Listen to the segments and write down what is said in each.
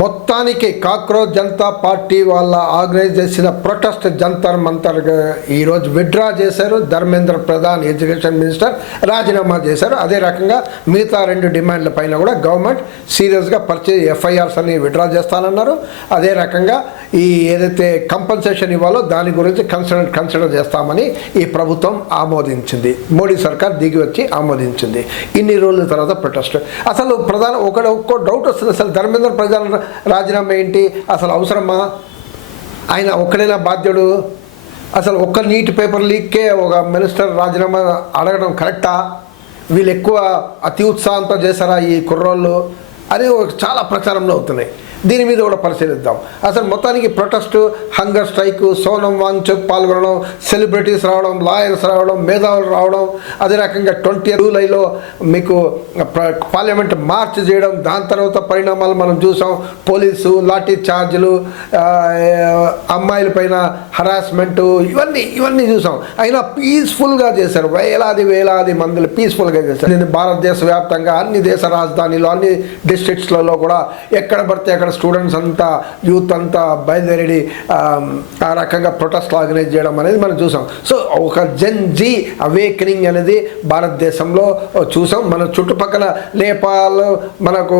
మొత్తానికి cockroach Janata party వాళ్ళ organise చేసిన ప్రొటెస్ట్ జంతర్ మంతర్ ఈరోజు విత్డ్రా చేశారు. ధర్మేంద్ర ప్రధాన్ ఎడ్యుకేషన్ మినిస్టర్ రాజీనామా చేశారు. అదే రకంగా మిగతా రెండు డిమాండ్ల పైన కూడా గవర్నమెంట్ సీరియస్గా ఎఫ్ఐఆర్స్ అని విత్డ్రా చేస్తానన్నారు. అదే రకంగా ఈ ఏదైతే కంపన్సేషన్ ఇవ్వాలో దాని గురించి కన్సిడర్ చేస్తామని ఈ ప్రభుత్వం ఆమోదించింది. మోడీ సర్కార్ దిగి వచ్చి ఆమోదించింది. ఇన్ని రోజుల తర్వాత ప్రొటెస్ట్. అసలు ఒక్కో డౌట్ వస్తుంది, అసలు ధర్మేంద్ర ప్రధాన్ రాజీనామా ఏంటి, అసలు అవసరమా, ఆయన ఒక్కడైనా బాధ్యుడు, అసలు ఒక్క నీట్ పేపర్ లీక్కే ఒక మినిస్టర్ రాజీనామా అడగడం కరెక్టా, వీళ్ళు ఎక్కువ అతి ఉత్సాహంతో చేశారా ఈ కుర్రోళ్ళు అని చాలా ప్రచారంలో అవుతున్నాయి. దీని మీద కూడా పరిశీలిద్దాం. అసలు మొత్తానికి protest, hunger strike, Sonam Wangchuk పాల్గొనడం, సెలబ్రిటీస్ రావడం, లాయర్స్ రావడం, మేధావులు రావడం, అదే రకంగా 20 జూలైలో మీకు పార్లమెంట్ మార్చ్ చేయడం, దాని తర్వాత పరిణామాలు మనం చూసాం. పోలీసు లాఠీ చార్జీలు, అమ్మాయిల పైన హరాస్మెంటు, ఇవన్నీ చూసాం. అయినా పీస్ఫుల్గా చేశారు. వేలాది మందిని పీస్ఫుల్గా చేశారు. నేను భారతదేశ వ్యాప్తంగా అన్ని దేశ రాజధానిలో అన్ని డిస్ట్రిక్ట్స్లలో కూడా ఎక్కడ పడితే అక్కడ స్టూడెంట్స్ అంతా, యూత్ అంతా బయలుదేరి ఆ రకంగా ప్రొటెస్ట్ ఆర్గనైజ్ చేయడం అనేది మనం చూసాం. సో ఒక జెన్ జీ అవేకనింగ్ అనేది భారతదేశంలో చూసాం. మన చుట్టుపక్కల నేపాల్, మనకు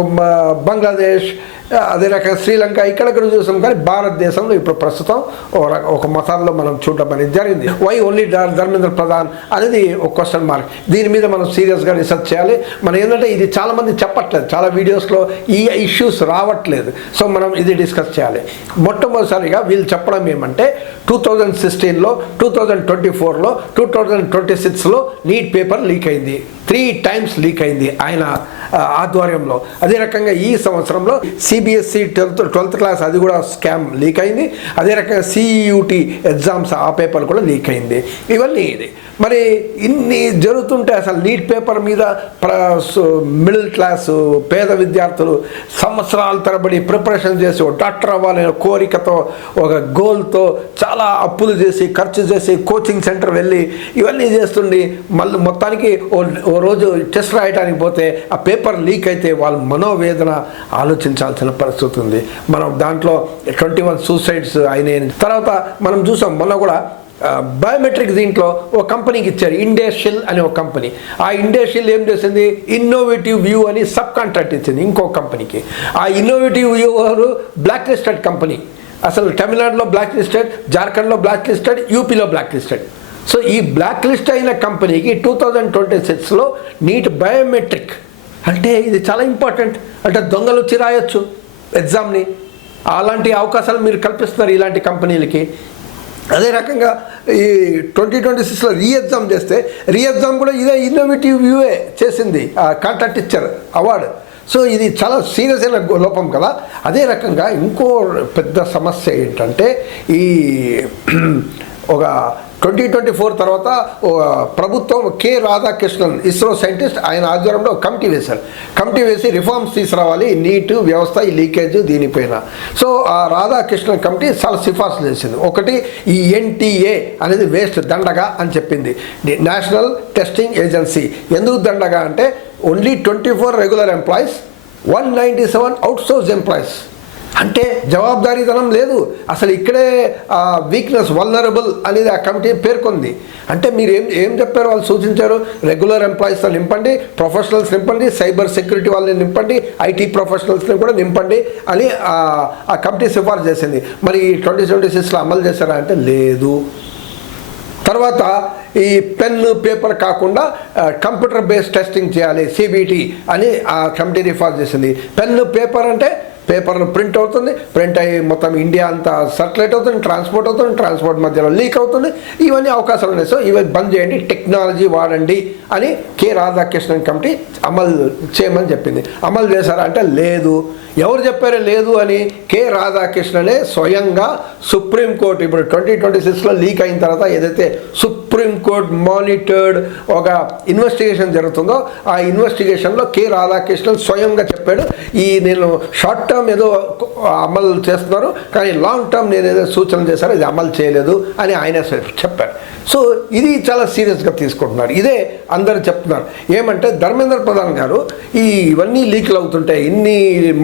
బంగ్లాదేశ్, అదే రకంగా శ్రీలంక, ఇక్కడక్కడ చూసాం. కానీ భారతదేశంలో ఇప్పుడు ప్రస్తుతం ఒక మతాల్లో మనం చూడడం అనేది జరిగింది. వై ఓన్లీ ధర్మేంద్ర ప్రధాన్ అనేది ఒక క్వశ్చన్ మార్క్. దీని మీద మనం సీరియస్గా రీసెర్చ్ చేయాలి. మనం ఏంటంటే ఇది చాలామంది చెప్పట్లేదు, చాలా వీడియోస్లో ఈ ఇష్యూస్ రావట్లేదు. సో మనం ఇది డిస్కస్ చేయాలి. మొట్టమొదటిసారిగా వీళ్ళు చెప్పడం ఏమంటే 2016లో, 2024లో, 2026లో నీట్ పేపర్ లీక్ అయింది. 3 times లీక్ అయింది ఆయన ఆధ్వర్యంలో. అదే రకంగా ఈ సంవత్సరంలో సిబిఎస్ఈ 12th క్లాస్ అది కూడా స్కామ్ లీక్ అయింది. అదే రకంగా సిఈయూటీ ఎగ్జామ్స్ ఆ పేపర్ కూడా లీక్ అయింది. ఇవన్నీ ఇది మరి ఇన్ని జరుగుతుంటే అసలు నీట్ పేపర్ మీద మిడిల్ క్లాసు పేద విద్యార్థులు సంవత్సరాల తరబడి ప్రిపరేషన్ చేసి ఒక డాక్టర్ అవ్వాలనే కోరికతో, ఒక గోల్తో చాలా అప్పులు చేసి, ఖర్చు చేసి, కోచింగ్ సెంటర్ వెళ్ళి ఇవన్నీ చేస్తుండి మళ్ళీ మొత్తానికి ఓ రోజు టెస్ట్ రాయడానికి పోతే ఆ పేపర్ లీక్ అయితే వాళ్ళ మనోవేదన ఆలోచించాల్సిన పరిస్థితి ఉంది. మనం దాంట్లో 21 సూసైడ్స్ అయినాయి. తర్వాత మనం చూసాం మొన్న కూడా బయోమెట్రిక్ దీంట్లో ఒక కంపెనీకి ఇచ్చారు, ఇండేషిల్ అనే ఒక కంపెనీ. ఆ ఇండేషిల్ ఏం చేసింది, ఇన్నోవేటివ్ వ్యూ అని సబ్ కాంట్రాక్ట్ ఇచ్చింది ఇంకో కంపెనీకి. ఆ ఇన్నోవేటివ్ వ్యూ వారు బ్లాక్ లిస్టెడ్ కంపెనీ. అసలు తమిళనాడులో బ్లాక్ లిస్టెడ్, జార్ఖండ్లో బ్లాక్ లిస్టెడ్, యూపీలో బ్లాక్ లిస్టెడ్. సో ఈ బ్లాక్ లిస్ట్ అయిన కంపెనీకి 2026లో నీట్ బయోమెట్రిక్ అంటే ఇది చాలా ఇంపార్టెంట్. అంటే దొంగలు వచ్చి రాయొచ్చు ఎగ్జామ్ని. అలాంటి అవకాశాలు మీరు కల్పిస్తున్నారు ఇలాంటి కంపెనీలకి. అదే రకంగా ఈ 2026లో ఎగ్జామ్ చేస్తే ఎగ్జామ్ కూడా ఇదే ఇన్నోవేటివ్ వ్యూవే చేసింది, కాంట్రాక్ట్ ఇచ్చారు అవార్డు. సో ఇది చాలా సీరియస్ అయిన లోపం కదా. అదే రకంగా ఇంకో పెద్ద సమస్య ఏంటంటే ఈ ఒక 2024 తర్వాత ప్రభుత్వం కె రాధాకృష్ణన్ ఇస్రో సైంటిస్ట్, ఆయన ఆధ్వర్యంలో కమిటీ వేశారు. కమిటీ వేసి రిఫార్మ్స్ తీసుకురావాలి నీట్ వ్యవస్థ, ఈ లీకేజ్ దీనిపైన. సో ఆ రాధాకృష్ణన్ కమిటీ చాలా సిఫార్సులు చేసింది. ఒకటి, ఈ ఎన్టీఏ అనేది వేస్ట్, దండగా అని చెప్పింది. నేషనల్ టెస్టింగ్ ఏజెన్సీ ఎందుకు దండగా అంటే only 24 regular employees, 197 outsource employees. అంటే జవాబుదారీతనం లేదు. అసలు ఇక్కడే వీక్నెస్, వల్నరబుల్ అనేది ఆ కమిటీ పేర్కొంది. అంటే మీరు ఏం చెప్పారు, వాళ్ళు సూచించారు, రెగ్యులర్ ఎంప్లాయీస్తో నింపండి, ప్రొఫెషనల్స్ నింపండి, సైబర్ సెక్యూరిటీ వాళ్ళని నింపండి, ఐటీ ప్రొఫెషనల్స్ని కూడా నింపండి అని ఆ కమిటీ సిఫార్సు చేసింది. మరి 2026లో అమలు చేశారా అంటే లేదు. తర్వాత ఈ పెన్ పేపర్ కాకుండా కంప్యూటర్ బేస్డ్ టెస్టింగ్ చేయాలి, సిబిటి అని ఆ కమిటీ రిఫార్స్ చేసింది. పెన్ పేపర్ అంటే పేపర్ ప్రింట్ అవుతుంది, ప్రింట్ అయ్యి మొత్తం ఇండియా అంతా సర్క్యులేట్ అవుతుంది, ట్రాన్స్పోర్ట్ మధ్యలో లీక్ అవుతుంది. ఇవన్నీ అవకాశాలు ఉన్నాయి. సో ఇవి బంద్ చేయండి, టెక్నాలజీ వాడండి అని కె రాధాకృష్ణన్ కమిటీ అమలు చేయమని చెప్పింది. అమలు చేశారా అంటే లేదు. ఎవరు చెప్పారో లేదు అని, కె రాధాకృష్ణనే స్వయంగా సుప్రీంకోర్టు ఇప్పుడు 2026లో లీక్ అయిన తర్వాత ఏదైతే సుప్రీంకోర్టు మానిటర్డ్ ఒక ఇన్వెస్టిగేషన్ జరుగుతుందో ఆ ఇన్వెస్టిగేషన్లో కె రాధాకృష్ణన్ స్వయంగా చెప్పాడు, నేను షార్ట్ టర్మ్ ఏదో అమలు చేస్తున్నారు కానీ లాంగ్ టర్మ్ నేను ఏదో సూచన చేశాను ఇది అమలు చేయలేదు అని ఆయన చెప్పారు. సో ఇది చాలా సీరియస్గా తీసుకుంటున్నారు. ఇదే అందరు చెప్తున్నారు. ఏమంటే ధర్మేంద్ర ప్రధాన్ గారు ఇవన్నీ లీక్లు అవుతుంటే, ఇన్ని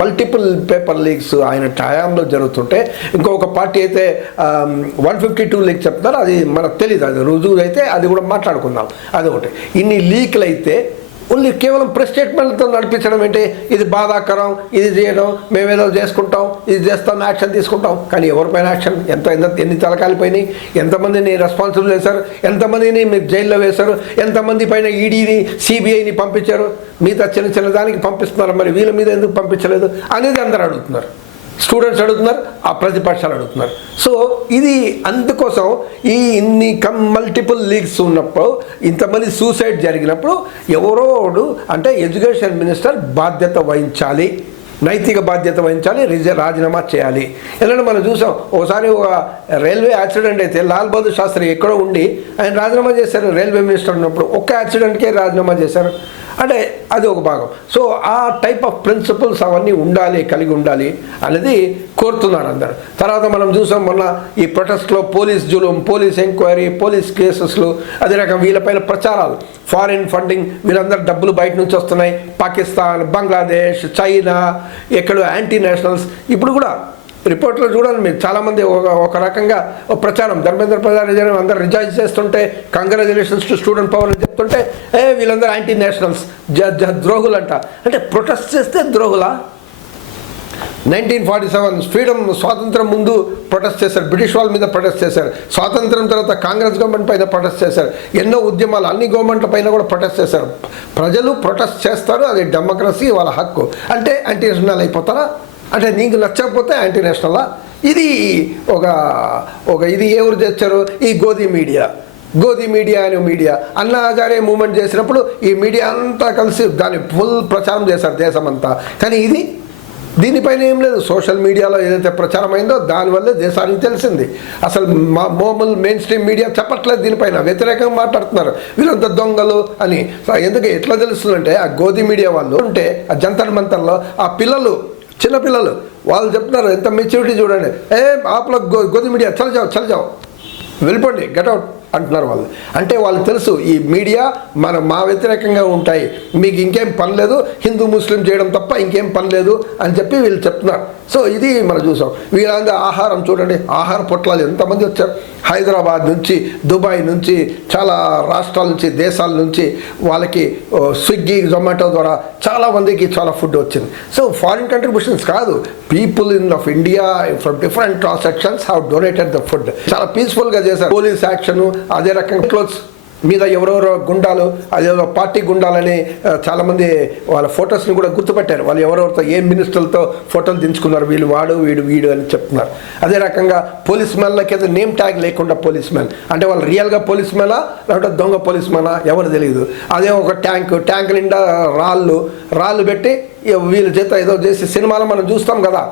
మల్టిపుల్ పేపర్ లీక్స్ ఆయన టైంలో జరుగుతుంటే, ఇంకొక పార్టీ అయితే 152 లీక్ చెప్తున్నారు, అది మనకు తెలియదు, అది రుజువు అయితే అది కూడా మాట్లాడుకుందాం. అదొకటి. ఇన్ని లీక్లు అయితే ఓన్లీ కేవలం ప్రెస్ స్టేట్మెంట్తో నడిపించడం ఏంటి, ఇది బాధాకరం, ఇది చేయడం, మేమేదో చేసుకుంటాం, ఇది చేస్తాం, యాక్షన్ తీసుకుంటాం. కానీ ఎవరిపైన యాక్షన్? ఎన్ని తలకాలిపోయినాయి, ఎంతమందిని రెస్పాన్సిబుల్ చేశారు, ఎంతమందిని మీరు జైల్లో వేశారు, ఎంతమంది పైన ఈడీని సిబిఐని పంపించారు, మిగతా చిన్న చిన్న దానికి పంపిస్తున్నారు, మరి వీళ్ళ మీద ఎందుకు పంపించలేదు అనేది అందరూ అడుగుతున్నారు. స్టూడెంట్స్ అడుగుతున్నారు, ఆ ప్రతిపక్షాలు అడుగుతున్నారు. సో ఇది అందుకోసం ఇన్ని మల్టిపుల్ లీగ్స్ ఉన్నప్పుడు, ఇంతమంది సూసైడ్ జరిగినప్పుడు ఎవరోడు అంటే ఎడ్యుకేషన్ మినిస్టర్ బాధ్యత వహించాలి, నైతిక బాధ్యత వహించాలి, రాజీనామా చేయాలి. ఎందుకంటే మనం చూసాం, ఒకసారి ఒక రైల్వే యాక్సిడెంట్ అయితే లాల్ బహదూర్ శాస్త్రి ఎక్కడో ఉండి ఆయన రాజీనామా చేశారు. రైల్వే మినిస్టర్ ఉన్నప్పుడు ఒక్క యాక్సిడెంట్కే రాజీనామా చేశారు. అంటే అది ఒక భాగం. సో ఆ టైప్ ఆఫ్ ప్రిన్సిపల్స్ అవన్నీ కలిగి ఉండాలి అనేది కోరుతున్నారు అందరు. తర్వాత మనం చూసాం మొన్న ఈ ప్రొటెస్ట్లో పోలీస్ జులుం, పోలీస్ ఎంక్వైరీ, పోలీస్ కేసెస్లు, అదే రకం వీళ్ళపైన ప్రచారాలు, ఫారిన్ ఫండింగ్, వీళ్ళందరూ డబ్బులు బయట నుంచి వస్తున్నాయి, పాకిస్తాన్, బంగ్లాదేశ్, చైనా, ఎక్కడో యాంటీ నేషనల్స్. ఇప్పుడు కూడా రిపోర్ట్లో చూడండి మీరు, చాలామంది ఒక రకంగా ప్రచారం, ధర్మేంద్ర ప్రధాన్ అందరూ రిజాయిస్ చేస్తుంటే, కంగ్రాచులేషన్స్ టు స్టూడెంట్ పవర్ అని చెప్తుంటే, వీళ్ళందరూ యాంటీ నేషనల్స్, ద్రోహులు అంట. అంటే ప్రొటెస్ట్ చేస్తే ద్రోహులా? 1947 ఫ్రీడమ్, స్వాతంత్రం ముందు ప్రొటెస్ట్ చేశారు, బ్రిటిష్ వాళ్ళ మీద ప్రొటెస్ట్ చేశారు. స్వాతంత్రం తర్వాత కాంగ్రెస్ గవర్నమెంట్ పైన ప్రొటెస్ట్ చేశారు. ఎన్నో ఉద్యమాలు అన్ని గవర్నమెంట్ల పైన కూడా ప్రొటెస్ట్ చేశారు. ప్రజలు ప్రొటెస్ట్ చేస్తారు, అది డెమోక్రసీ, వాళ్ళ హక్కు. అంటే యాంటీ నేషనల్ అయిపోతారా? అంటే నీకు నచ్చకపోతే యాంటీ నేషనలా? ఇది ఇది ఎవరు తెచ్చారు? ఈ గోధి మీడియా అనే మీడియా అన్నా హజారే మూమెంట్ చేసినప్పుడు ఈ మీడియా అంతా కలిసి దాన్ని ఫుల్ ప్రచారం చేశారు దేశమంతా. కానీ దీనిపైన ఏం లేదు. సోషల్ మీడియాలో ఏదైతే ప్రచారం అయిందో దానివల్లే దేశానికి తెలిసింది. అసలు మామూలు మెయిన్ స్ట్రీమ్ మీడియా చెప్పట్లేదు, దీనిపైన వ్యతిరేకంగా మాట్లాడుతున్నారు, వీళ్ళంతా దొంగలు అని. ఎందుకు ఎట్లా తెలుస్తుందంటే, ఆ గోధి మీడియా వాళ్ళు ఉంటే ఆ జంతర్ మంతర్లో ఆ చిన్నపిల్లలు వాళ్ళు చెప్తున్నారు, ఎంత మెచ్యూరిటీ చూడండి, ఆపలో గోధి మీడియా చల్ జావ్ వెళ్ళిపోండి, గెట్అవుట్ అంటున్నారు వాళ్ళు. అంటే వాళ్ళు తెలుసు ఈ మీడియా మా వ్యతిరేకంగా ఉంటాయి, మీకు ఇంకేం పని లేదు, హిందూ ముస్లిం చేయడం తప్ప ఇంకేం పని లేదు అని చెప్పి వీళ్ళు చెప్తున్నారు. సో ఇది మనం చూసాం. వీళ్ళందరూ ఆహారం చూడండి, ఆహార పొట్లాలు ఎంతమంది వచ్చారు, హైదరాబాద్ నుంచి, దుబాయ్ నుంచి, చాలా రాష్ట్రాల నుంచి, దేశాల నుంచి వాళ్ళకి స్విగ్గీ, జొమాటో ద్వారా చాలామందికి చాలా ఫుడ్ వచ్చింది. సో ఫారిన్ కంట్రిబ్యూషన్స్ కాదు, people of India from different transactions have donated the food. చాలా పీస్ఫుల్గా చేశారు. పోలీస్ యాక్షన్, అదే రకంగా క్లోత్స్ మీద ఎవరెవరో గుండాలు, అదేదో పార్టీ గుండాలని చాలామంది వాళ్ళ ఫొటోస్ని కూడా గుర్తుపెట్టారు. వాళ్ళు ఎవరెవరితో ఏ మినిస్టర్లతో ఫోటోలు దించుకున్నారు, వీడు అని చెప్తున్నారు. అదే రకంగా పోలీస్ మ్యాన్లకి అయితే నేమ్ ట్యాగ్ లేకుండా పోలీస్ మ్యాన్ అంటే వాళ్ళు రియల్గా పోలీస్ మ్యానా లేకపోతే దొంగ పోలీస్ మ్యానా ఎవరు తెలియదు. అదే ఒక ట్యాంక్ నిండా రాళ్ళు పెట్టి వీళ్ళ చేత ఏదో చేసి, సినిమాలో మనం చూస్తాం కదా,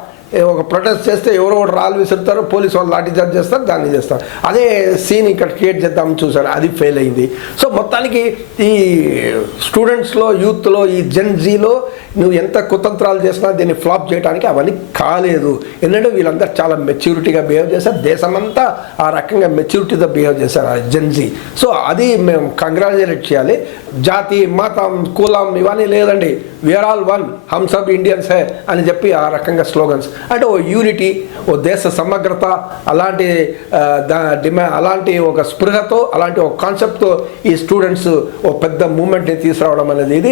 ఒక ప్రొటెస్ట్ చేస్తే ఎవరో ఒకటి రాళ్ళు విసురుతారు, పోలీసు వాళ్ళు లాఠీ చార్జ్ చేస్తారు, దాన్ని చేస్తారు. అదే సీన్ ఇక్కడ క్రియేట్ చేద్దామని చూశారు, అది ఫెయిల్ అయింది. సో మొత్తానికి ఈ స్టూడెంట్స్లో, యూత్లో, ఈ జెన్జీలో నువ్వు ఎంత కుతంత్రాలు చేసినా దీన్ని ఫ్లాప్ చేయడానికి అవన్నీ కాలేదు. ఎందుకంటే వీళ్ళందరూ చాలా మెచ్యూరిటీగా బిహేవ్ చేశారు, దేశమంతా ఆ రకంగా మెచ్యూరిటీతో బిహేవ్ చేశారు ఆ జెన్జీ. సో అది మేము కంగ్రాచులేట్ చేయాలి. జాతి, మతం, కులం ఇవన్నీ లేదండి, వీఆర్ ఆల్ వన్, హమ్ సబ్ ఇండియన్స్ హే అని చెప్పి ఆ రకంగా స్లోగన్స్. అంటే ఓ యూనిటీ, ఓ దేశ సమగ్రత, అలాంటి ఒక స్పృహతో, అలాంటి ఒక కాన్సెప్ట్తో ఈ స్టూడెంట్స్ ఓ పెద్ద మూమెంట్ని తీసుకురావడం అనేది ఇది